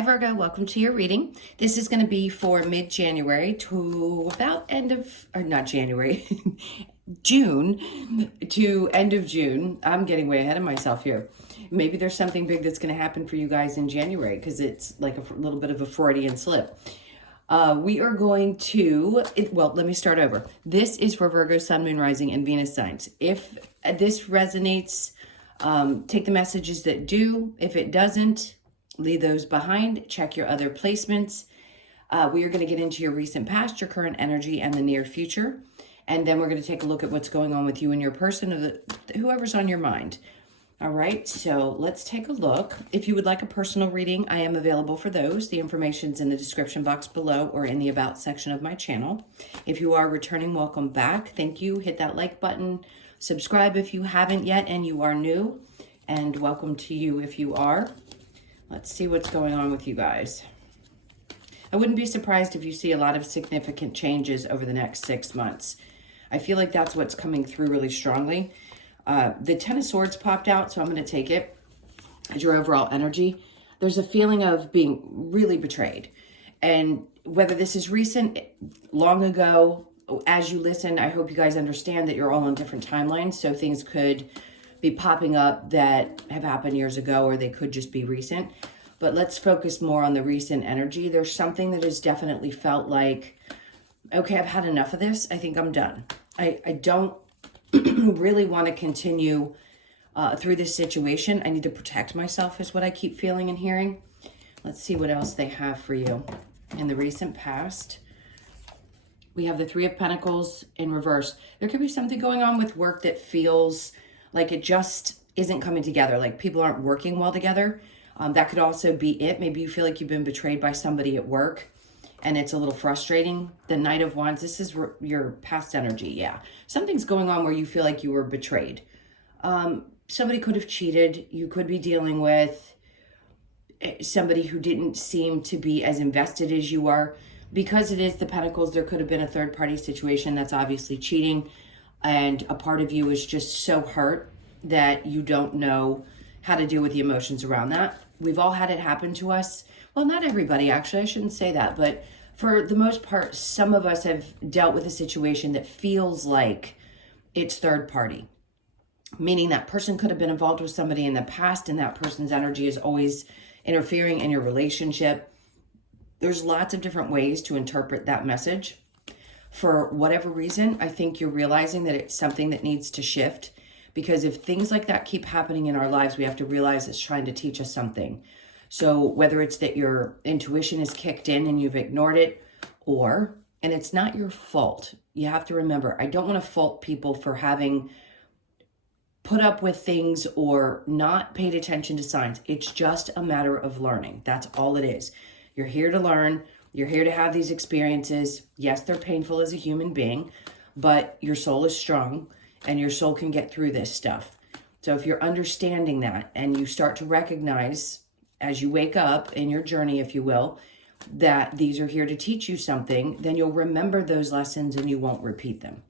Hi Virgo, welcome to your reading. This is going to be for mid-January to about end of, or not January, June to end of June. I'm getting way ahead of myself here. Maybe there's something big that's going to happen for you guys in January because it's like a little bit of a Freudian slip. We are going to, well, let me start over. This is for Virgo, Sun, Moon, Rising, and Venus signs. If this resonates, take the messages that do. If it doesn't, leave those behind. Check your other placements. We are going to get into your recent past, your current energy, and the near future. And then we're going to take a look at what's going on with you and your person, or whoever's on your mind. All right, so let's take a look. If you would like a personal reading, I am available for those. The information's in the description box below or in the About section of my channel. If you are returning, welcome back. Thank you. Hit that like button. Subscribe if you haven't yet and you are new. And welcome to you if you are. Let's see what's going on with you guys. I wouldn't be surprised if you see a lot of significant changes over the next 6 months. I feel like that's what's coming through really strongly. The Ten of Swords popped out, so I'm going to take it as your overall energy. There's a feeling of being really betrayed. And whether this is recent, long ago, as you listen, I hope you guys understand that you're all on different timelines. So things could be popping up that have happened years ago, or they could just be recent. But let's focus more on the recent energy. There's something that has definitely felt like, okay, I've had enough of this. I think I'm done. I don't really want to continue through this situation. I need to protect myself is what I keep feeling and hearing. Let's see what else they have for you. In the recent past, we have the Three of Pentacles in reverse. There could be something going on with work that feels like it just isn't coming together, like people aren't working well together. That could also be it. Maybe you feel like you've been betrayed by somebody at work and it's a little frustrating. The Knight of Wands, this is your past energy, yeah. Something's going on where you feel like you were betrayed. Somebody could have cheated. You could be dealing with somebody who didn't seem to be as invested as you are. Because it is the Pentacles, there could have been a third-party situation that's obviously cheating. And a part of you is just so hurt that you don't know how to deal with the emotions around that. We've all had it happen to us. Well, not everybody, actually. I shouldn't say that. But for the most part, some of us have dealt with a situation that feels like it's third party. Meaning that person could have been involved with somebody in the past and that person's energy is always interfering in your relationship. There's lots of different ways to interpret that message. For whatever reason, I think you're realizing that it's something that needs to shift, because if things like that keep happening in our lives, we have to realize it's trying to teach us something. So whether it's that your intuition is kicked in and you've ignored it, and it's not your fault. You have to remember, I don't want to fault people for having put up with things or not paid attention to signs. It's just a matter of learning. That's all it is. You're here to learn. You're here to have these experiences. Yes, they're painful as a human being, but your soul is strong and your soul can get through this stuff. So if you're understanding that and you start to recognize as you wake up in your journey, if you will, that these are here to teach you something, then you'll remember those lessons and you won't repeat them.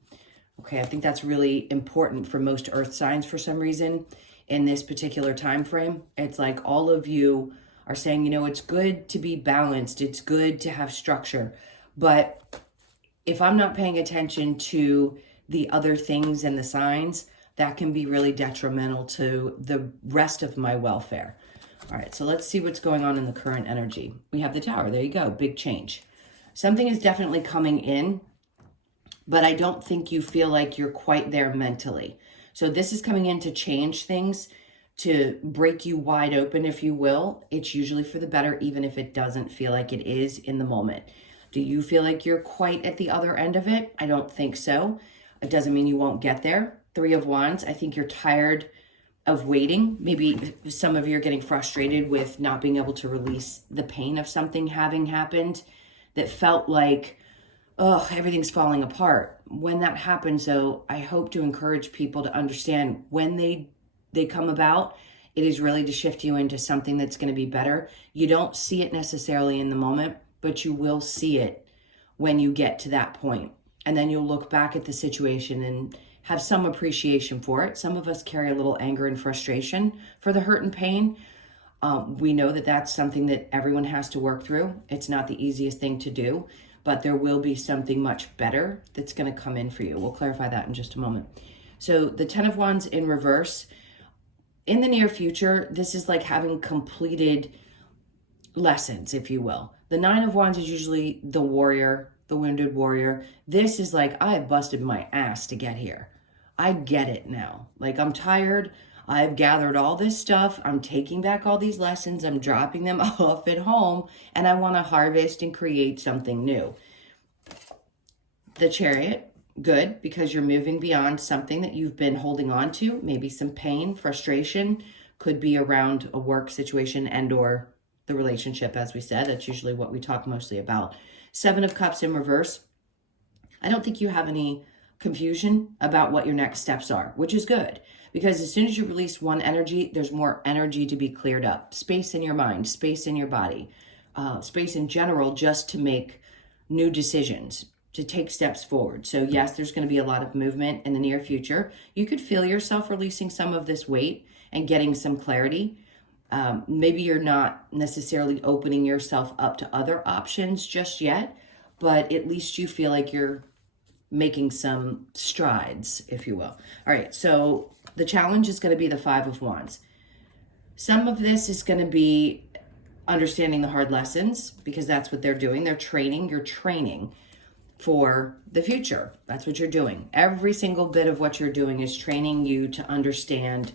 Okay, I think that's really important for most earth signs for some reason in this particular time frame. It's like all of you are saying, you know, it's good to be balanced. It's good to have structure. But if I'm not paying attention to the other things and the signs, that can be really detrimental to the rest of my welfare. All right, so let's see what's going on in the current energy. We have the Tower. There you go. Big change. Something is definitely coming in, but I don't think you feel like you're quite there mentally. So this is coming in to change things, to break you wide open, if you will. It's usually for the better, even if it doesn't feel like it is in the moment. Do you feel like you're quite at the other end of it? I don't think so. It doesn't mean you won't get there. Three of Wands, I think you're tired of waiting. Maybe some of you are getting frustrated with not being able to release the pain of something having happened that felt like, oh, everything's falling apart. When that happens, though, I hope to encourage people to understand when they come about, it is really to shift you into something that's going to be better. You don't see it necessarily in the moment, but you will see it when you get to that point. And then you'll look back at the situation and have some appreciation for it. Some of us carry a little anger and frustration for the hurt and pain. We know that that's something that everyone has to work through. It's not the easiest thing to do, but there will be something much better that's going to come in for you. We'll clarify that in just a moment. So the 10 of Wands in reverse, in the near future, this is like having completed lessons, if you will. The 9 of Wands is usually the warrior, the wounded warrior. This is like, I have busted my ass to get here. I get it now. Like, I'm tired. I've gathered all this stuff. I'm taking back all these lessons. I'm dropping them off at home, and I want to harvest and create something new. The Chariot, good, because you're moving beyond something that you've been holding on to. Maybe some pain, frustration, could be around a work situation and or the relationship, as we said. That's usually what we talk mostly about. 7 of Cups in reverse. I don't think you have any confusion about what your next steps are, which is good, because as soon as you release one energy, there's more energy to be cleared up. Space in your mind, space in your body, space in general, just to make new decisions, to take steps forward. So yes, there's going to be a lot of movement in the near future. You could feel yourself releasing some of this weight and getting some clarity. Maybe you're not necessarily opening yourself up to other options just yet, but at least you feel like you're making some strides, if you will. All right, so the challenge is going to be the 5 of Wands. Some of this is going to be understanding the hard lessons, because that's what they're doing. They're training. You're training for the future. That's what you're doing. Every single bit of what you're doing is training you to understand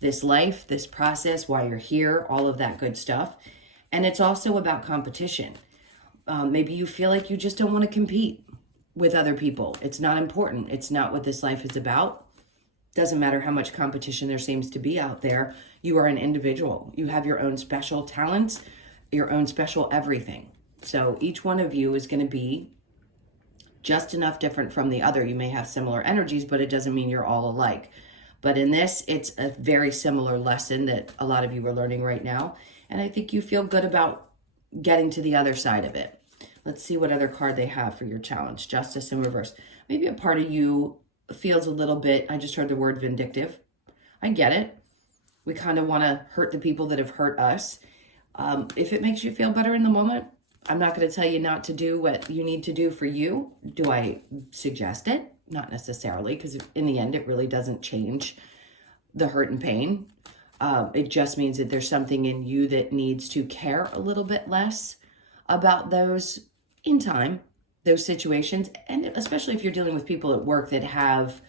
this life, this process, why you're here, all of that good stuff. And it's also about competition. Maybe you feel like you just don't want to compete with other people. It's not important. It's not what this life is about. Doesn't matter how much competition there seems to be out there. You are an individual. You have your own special talents, your own special everything. So each one of you is going to be just enough different from the other. You may have similar energies, but it doesn't mean you're all alike. But in this, it's a very similar lesson that a lot of you are learning right now. And I think you feel good about getting to the other side of it. Let's see what other card they have for your challenge. Justice in reverse. Maybe a part of you feels a little bit, I just heard the word vindictive. I get it. We kind of want to hurt the people that have hurt us. If it makes you feel better in the moment, I'm not going to tell you not to do what you need to do for you. Do I suggest it? Not necessarily, because in the end, it really doesn't change the hurt and pain. It just means that there's something in you that needs to care a little bit less about those in time, those situations. And especially if you're dealing with people at work that have,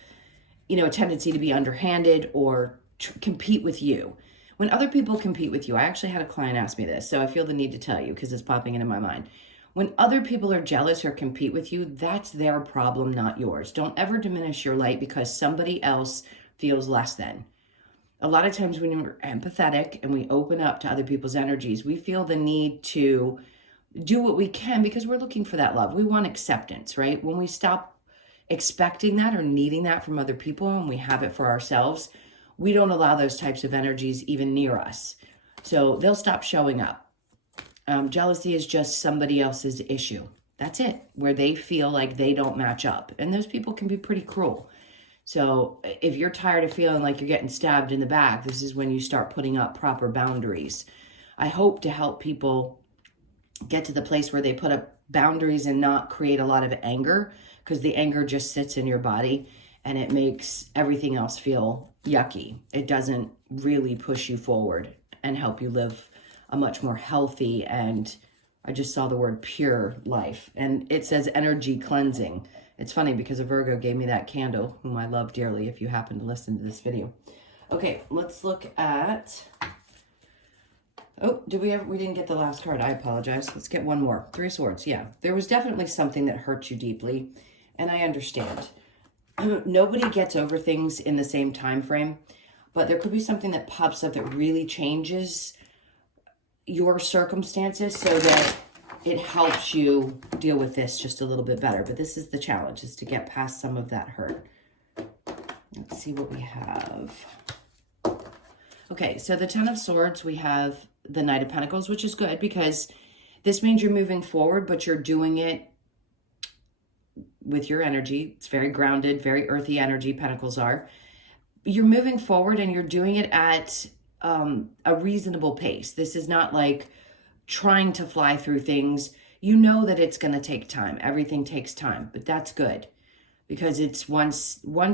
a tendency to be underhanded or compete with you. When other people compete with you, I actually had a client ask me this, so I feel the need to tell you because it's popping into my mind. When other people are jealous or compete with you, that's their problem, not yours. Don't ever diminish your light because somebody else feels less than. A lot of times when we're empathetic and we open up to other people's energies, we feel the need to do what we can because we're looking for that love. We want acceptance, right? When we stop expecting that or needing that from other people and we have it for ourselves, we don't allow those types of energies even near us. So they'll stop showing up. Jealousy is just somebody else's issue. That's it, where they feel like they don't match up. And those people can be pretty cruel. So if you're tired of feeling like you're getting stabbed in the back, this is when you start putting up proper boundaries. I hope to help people get to the place where they put up boundaries and not create a lot of anger, because the anger just sits in your body and it makes everything else feel yucky. It doesn't really push you forward and help you live a much more healthy, and I just saw the word pure life. And it says energy cleansing. It's funny because a Virgo gave me that candle, whom I love dearly if you happen to listen to this video. Okay, let's look at... Oh, we didn't get the last card. I apologize. Let's get one more. 3 of Swords. Yeah, there was definitely something that hurt you deeply, and I understand. Nobody gets over things in the same time frame, but there could be something that pops up that really changes your circumstances so that it helps you deal with this just a little bit better. But this is the challenge, is to get past some of that hurt. Let's see what we have. Okay, so the 10 of Swords, we have the Knight of Pentacles, which is good because this means you're moving forward, but you're doing it with your energy. It's very grounded, very earthy energy, Pentacles are. You're moving forward and you're doing it at a reasonable pace. This is not like trying to fly through things. You know that it's going to take time. Everything takes time, but that's good because it's one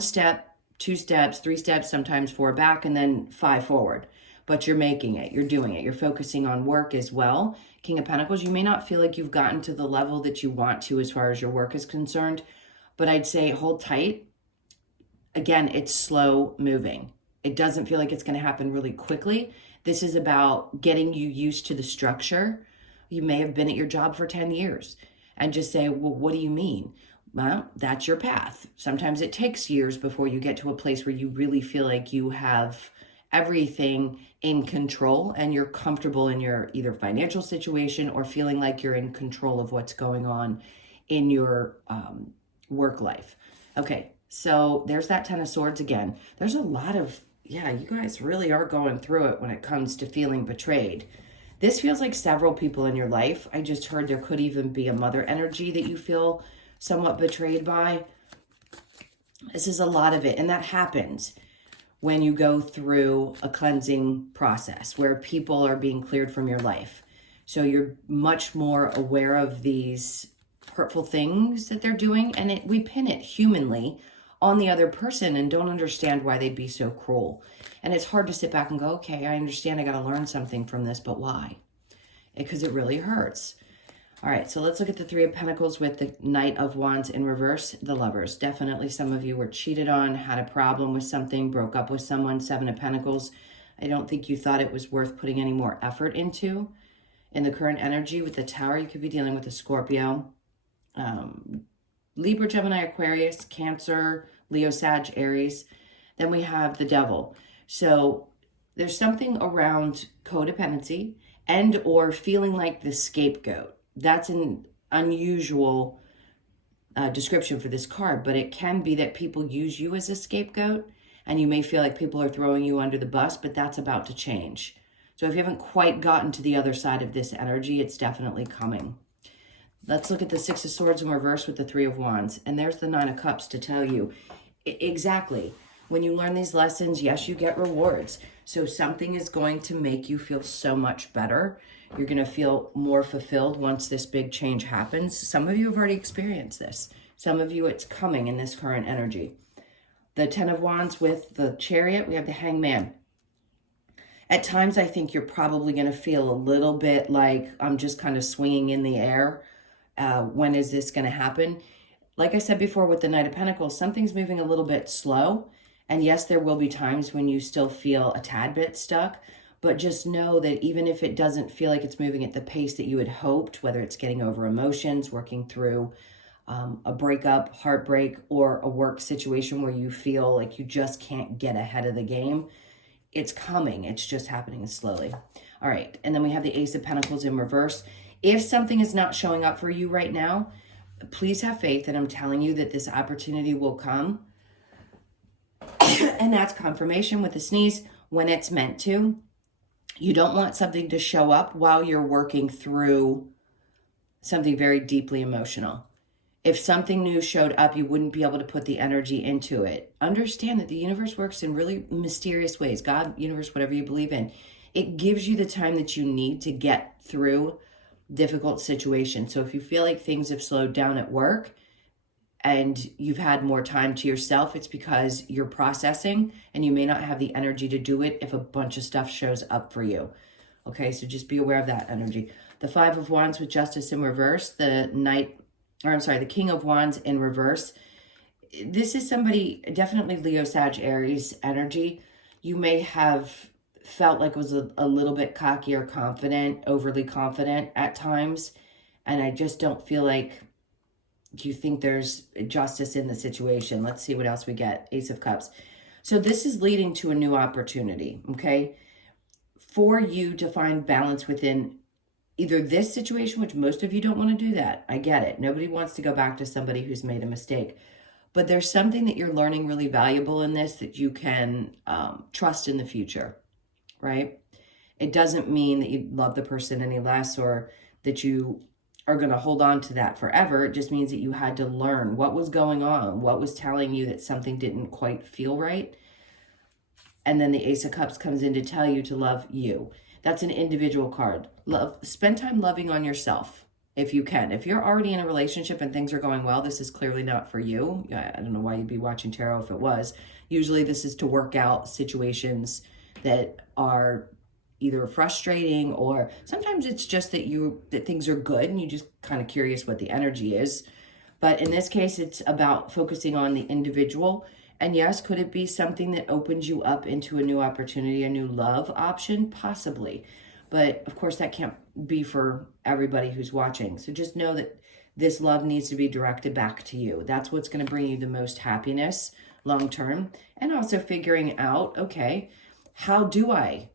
step, 2 steps, 3 steps, sometimes 4 back, and then 5 forward. But you're making it. You're doing it. You're focusing on work as well. King of Pentacles, you may not feel like you've gotten to the level that you want to as far as your work is concerned, but I'd say hold tight. Again, it's slow moving. It doesn't feel like it's going to happen really quickly. This is about getting you used to the structure. You may have been at your job for 10 years and just say, well, what do you mean? Well, that's your path. Sometimes it takes years before you get to a place where you really feel like you have everything in control and you're comfortable in your either financial situation or feeling like you're in control of what's going on in your work life. Okay, so there's that 10 of Swords again. There's a lot of, yeah, you guys really are going through it when it comes to feeling betrayed. This feels like several people in your life. I just heard there could even be a mother energy that you feel somewhat betrayed by. This is a lot of it, and that happens when you go through a cleansing process where people are being cleared from your life. So you're much more aware of these hurtful things that they're doing, and we pin it humanly on the other person and don't understand why they'd be so cruel. And it's hard to sit back and go, okay, I understand I got to learn something from this, but why? Because it really hurts. All right, so let's look at the 3 of Pentacles with the Knight of Wands in reverse, the Lovers. Definitely some of you were cheated on, had a problem with something, broke up with someone. 7 of Pentacles. I don't think you thought it was worth putting any more effort into. In the current energy with the Tower, you could be dealing with a Scorpio, Libra, Gemini, Aquarius, Cancer, Leo, Sag, Aries. Then we have the Devil. So there's something around codependency and or feeling like the scapegoat. That's an unusual description for this card, but it can be that people use you as a scapegoat and you may feel like people are throwing you under the bus, but that's about to change. So if you haven't quite gotten to the other side of this energy, it's definitely coming. Let's look at the 6 of Swords in reverse with the 3 of Wands. And there's the 9 of Cups to tell you exactly. When you learn these lessons, yes, you get rewards. So something is going to make you feel so much better. You're going to feel more fulfilled once this big change happens. Some of you have already experienced this. Some of you, it's coming in this current energy. The 10 of Wands with the Chariot, we have the Hangman. At times, I think you're probably going to feel a little bit like I'm just kind of swinging in the air. When is this going to happen? Like I said before with the Knight of Pentacles, something's moving a little bit slow. And yes, there will be times when you still feel a tad bit stuck. But just know that even if it doesn't feel like it's moving at the pace that you had hoped, whether it's getting over emotions, working through a breakup, heartbreak, or a work situation where you feel like you just can't get ahead of the game, it's coming. It's just happening slowly. All right. And then we have the Ace of Pentacles in reverse. If something is not showing up for you right now, please have faith that I'm telling you that this opportunity will come. And that's confirmation with the sneeze when it's meant to. You don't want something to show up while you're working through something very deeply emotional. If something new showed up, you wouldn't be able to put the energy into it. Understand that the universe works in really mysterious ways. God, universe, whatever you believe in. It gives you the time that you need to get through difficult situations. So if you feel like things have slowed down at work and you've had more time to yourself, it's because you're processing and you may not have the energy to do it if a bunch of stuff shows up for you. Okay, so just be aware of that energy. The 5 of Wands with Justice in reverse, the King of Wands in reverse. This is somebody, definitely Leo, Sag, Aries energy. You may have felt like it was a little bit cocky or confident, overly confident at times. And I just don't feel like you think there's justice in the situation. Let's see what else we get. Ace of Cups. So this is leading to a new opportunity, okay? For you to find balance within either this situation, which most of you don't want to do that. I get it. Nobody wants to go back to somebody who's made a mistake. But there's something that you're learning really valuable in this that you can trust in the future, right? It doesn't mean that you love the person any less or that you are going to hold on to that forever. It just means that you had to learn what was going on, what was telling you that something didn't quite feel right. And then the Ace of Cups comes in to tell you to love you. That's an individual card. Spend time loving on yourself if you can. If you're already in a relationship and things are going well, this is clearly not for you. I don't know why you'd be watching tarot if it was. Usually this is to work out situations that are either frustrating, or sometimes it's just that things are good and you're just kind of curious what the energy is. But in this case, it's about focusing on the individual. And yes, could it be something that opens you up into a new opportunity, a new love option? Possibly. But of course, that can't be for everybody who's watching. So just know that this love needs to be directed back to you. That's what's going to bring you the most happiness long term. And also figuring out, okay, how do I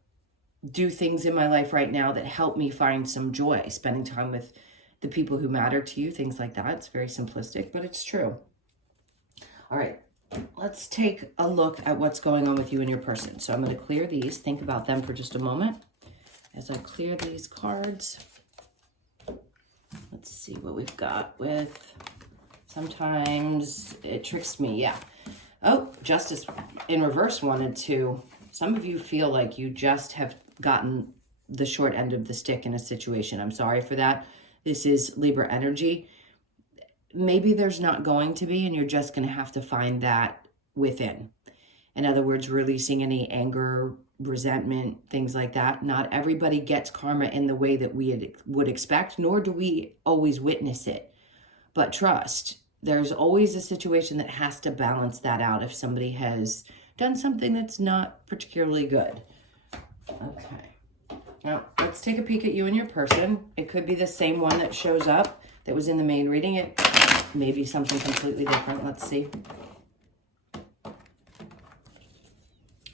do things in my life right now that help me find some joy? Spending time with the people who matter to you, things like that. It's very simplistic, but it's true. All right, let's take a look at what's going on with you and your person. So I'm going to clear these. Think about them for just a moment as I clear these cards. Let's see what we've got with, sometimes it tricks me, yeah. Oh, Justice in reverse wanted to. Some of you feel like you just have gotten the short end of the stick in a situation. I'm sorry for that. This is Libra energy. Maybe there's not going to be, and you're just going to have to find that within. In other words, releasing any anger, resentment, things like that. Not everybody gets karma in the way that we would expect, nor do we always witness it. But trust, there's always a situation that has to balance that out if somebody has done something that's not particularly good. Okay. Now, let's take a peek at you and your person. It could be the same one that shows up that was in the main reading. It may be something completely different. Let's see.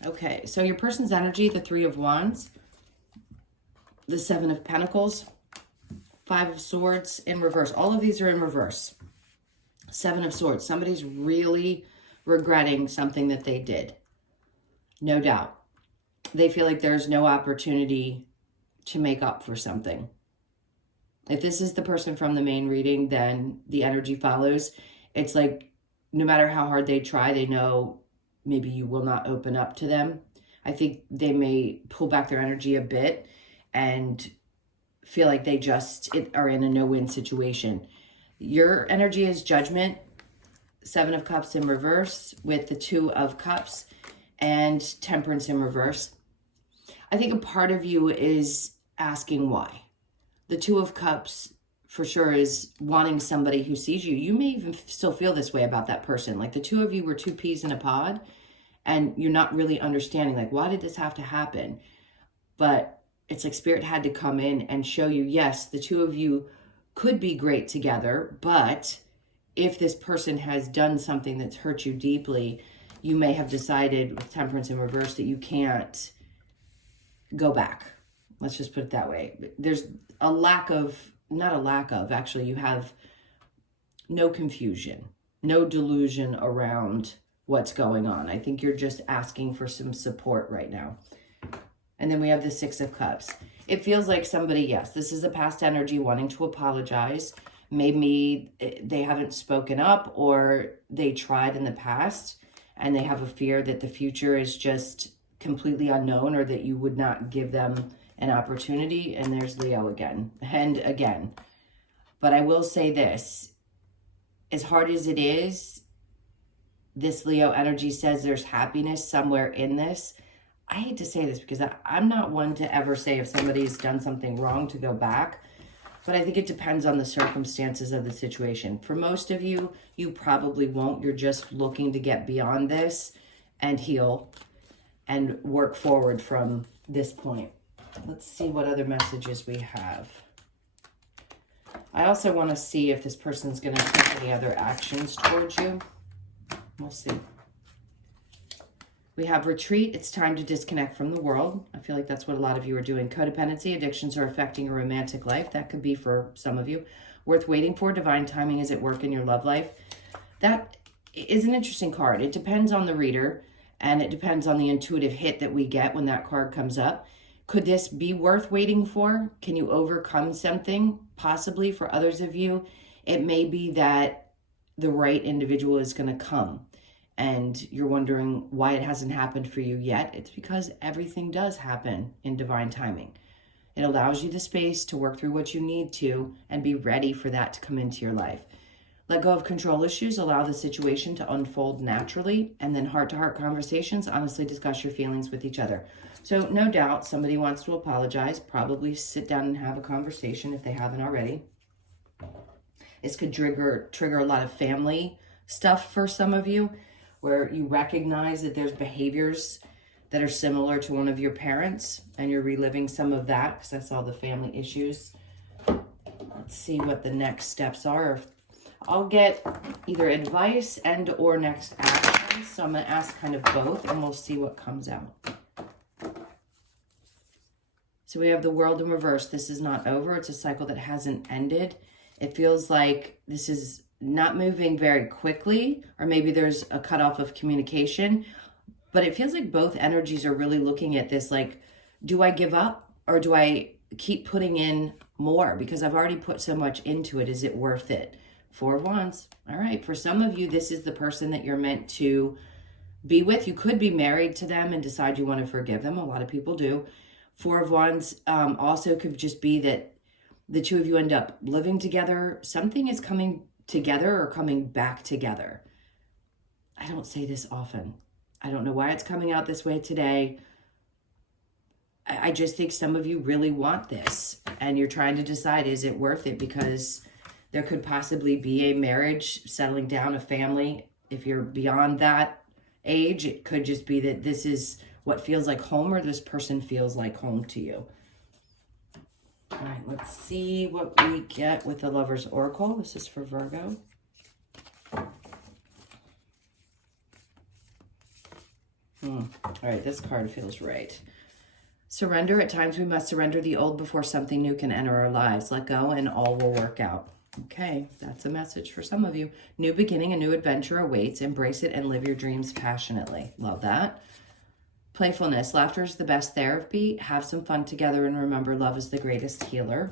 Okay, so your person's energy, the Three of Wands, the Seven of Pentacles, Five of Swords in reverse. All of these are in reverse. Seven of Swords. Somebody's really regretting something that they did. No doubt. They feel like there's no opportunity to make up for something. If this is the person from the main reading, then the energy follows. It's like no matter how hard they try, they know maybe you will not open up to them. I think they may pull back their energy a bit and feel like they just are in a no-win situation. Your energy is Judgment, Seven of Cups in reverse with the Two of Cups and Temperance in reverse. I think a part of you is asking why. The Two of Cups for sure is wanting somebody who sees you. You may even still feel this way about that person. Like the two of you were two peas in a pod and you're not really understanding, like, why did this have to happen? But it's like Spirit had to come in and show you, yes, the two of you could be great together, but if this person has done something that's hurt you deeply, you may have decided with Temperance in reverse that you can't go back. Let's just put it that way. There's a lack of, not a lack of, actually you have no confusion, no delusion around what's going on. I think you're just asking for some support right now. And then we have the Six of Cups. It feels like somebody, yes, this is a past energy wanting to apologize. Maybe they haven't spoken up or they tried in the past and they have a fear that the future is just completely unknown or that you would not give them an opportunity. And there's Leo again and again. But I will say this, as hard as it is, this Leo energy says there's happiness somewhere in this. I hate to say this because I'm not one to ever say if somebody's done something wrong to go back, but I think it depends on the circumstances of the situation. For most of you, you probably won't. You're just looking to get beyond this and heal and work forward from this point. Let's see what other messages we have. I also want to see if this person's going to take any other actions towards you. We'll see. We have retreat. It's time to disconnect from the world. I feel like that's what a lot of you are doing. Codependency, addictions are affecting your romantic life. That could be for some of you. Worth waiting for, divine timing is at work in your love life. That is an interesting card. It depends on the reader and it depends on the intuitive hit that we get when that card comes up. Could this be worth waiting for? Can you overcome something? Possibly for others of you, it may be that the right individual is going to come. and you're wondering why it hasn't happened for you yet, it's because everything does happen in divine timing. It allows you the space to work through what you need to and be ready for that to come into your life. Let go of control issues, allow the situation to unfold naturally, and then heart-to-heart conversations, honestly discuss your feelings with each other. So no doubt somebody wants to apologize, probably sit down and have a conversation if they haven't already. This could trigger a lot of family stuff for some of you, where you recognize that there's behaviors that are similar to one of your parents, and you're reliving some of that, because that's all the family issues. Let's see what the next steps are. I'll get either advice and or next actions. So I'm going to ask kind of both, and we'll see what comes out. So we have the World in reverse. This is not over. It's a cycle that hasn't ended. It feels like this is not moving very quickly, or maybe there's a cutoff of communication, but it feels like both energies are really looking at this like, do I give up or do I keep putting in more? Because I've already put so much into it. Is it worth it? 4 of Wands. All right. For some of you, this is the person that you're meant to be with. You could be married to them and decide you want to forgive them. A lot of people do. 4 of Wands also could just be that the two of you end up living together. Something is coming together or coming back together. I don't say this often. I don't know why it's coming out this way today. I just think some of you really want this and you're trying to decide, is it worth it? Because there could possibly be a marriage, settling down, a family. If you're beyond that age, it could just be that this is what feels like home, or this person feels like home to you. All right, let's see what we get with the Lover's Oracle. This is for Virgo. All right, this card feels right. Surrender. At times we must surrender the old before something new can enter our lives. Let go and all will work out. Okay, that's a message for some of you. New beginning, a new adventure awaits. Embrace it and live your dreams passionately. Love that. Playfulness. Laughter is the best therapy. Have some fun together and remember love is the greatest healer.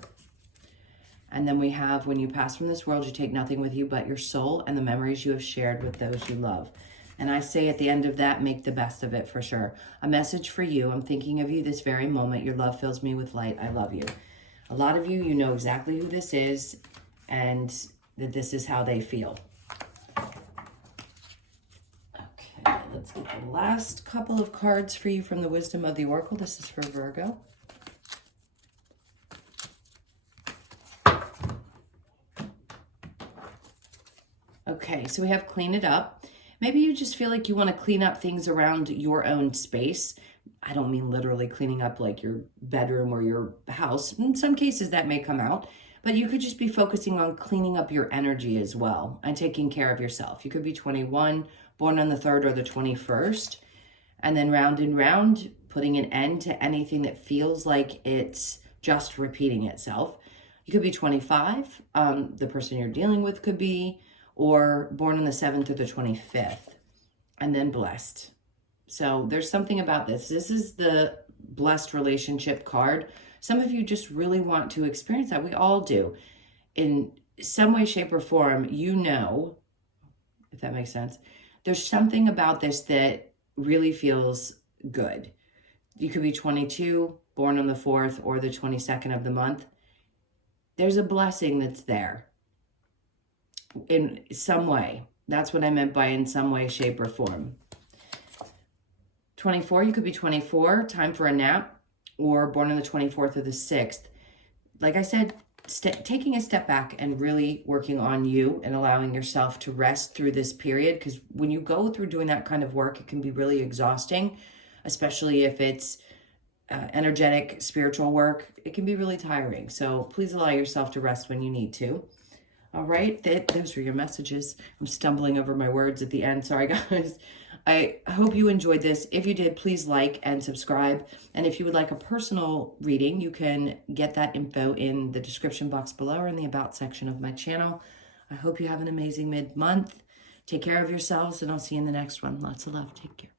And then we have, when you pass from this world, you take nothing with you but your soul and the memories you have shared with those you love. And I say at the end of that, make the best of it for sure. A message for you. I'm thinking of you this very moment. Your love fills me with light. I love you. A lot of you, you know exactly who this is and that this is how they feel. Okay, let's get the last couple of cards for you from the Wisdom of the Oracle. This is for Virgo. Okay, so we have clean it up. Maybe you just feel like you want to clean up things around your own space. I don't mean literally cleaning up like your bedroom or your house. In some cases that may come out, but you could just be focusing on cleaning up your energy as well and taking care of yourself. You could be 21, born on the 3rd or the 21st, and then round and round, putting an end to anything that feels like it's just repeating itself. You could be 25, the person you're dealing with could be, or born on the 7th or the 25th, and then blessed. So there's something about this. This is the blessed relationship card. Some of you just really want to experience that. We all do. In some way, shape, or form, you know, if that makes sense, there's something about this that really feels good. You could be 22, born on the 4th or the 22nd of the month. There's a blessing that's there. In some way. That's what I meant by in some way, shape, or form. 24, you could be 24, time for a nap, or born on the 24th or the 6th. Like I said, taking a step back and really working on you and allowing yourself to rest through this period, because when you go through doing that kind of work, it can be really exhausting, especially if it's energetic, spiritual work. It can be really tiring. So please allow yourself to rest when you need to. All right, those were your messages. I'm stumbling over my words at the end. Sorry, guys. I hope you enjoyed this. If you did, please like and subscribe. And if you would like a personal reading, you can get that info in the description box below or in the About section of my channel. I hope you have an amazing mid-month. Take care of yourselves, and I'll see you in the next one. Lots of love. Take care.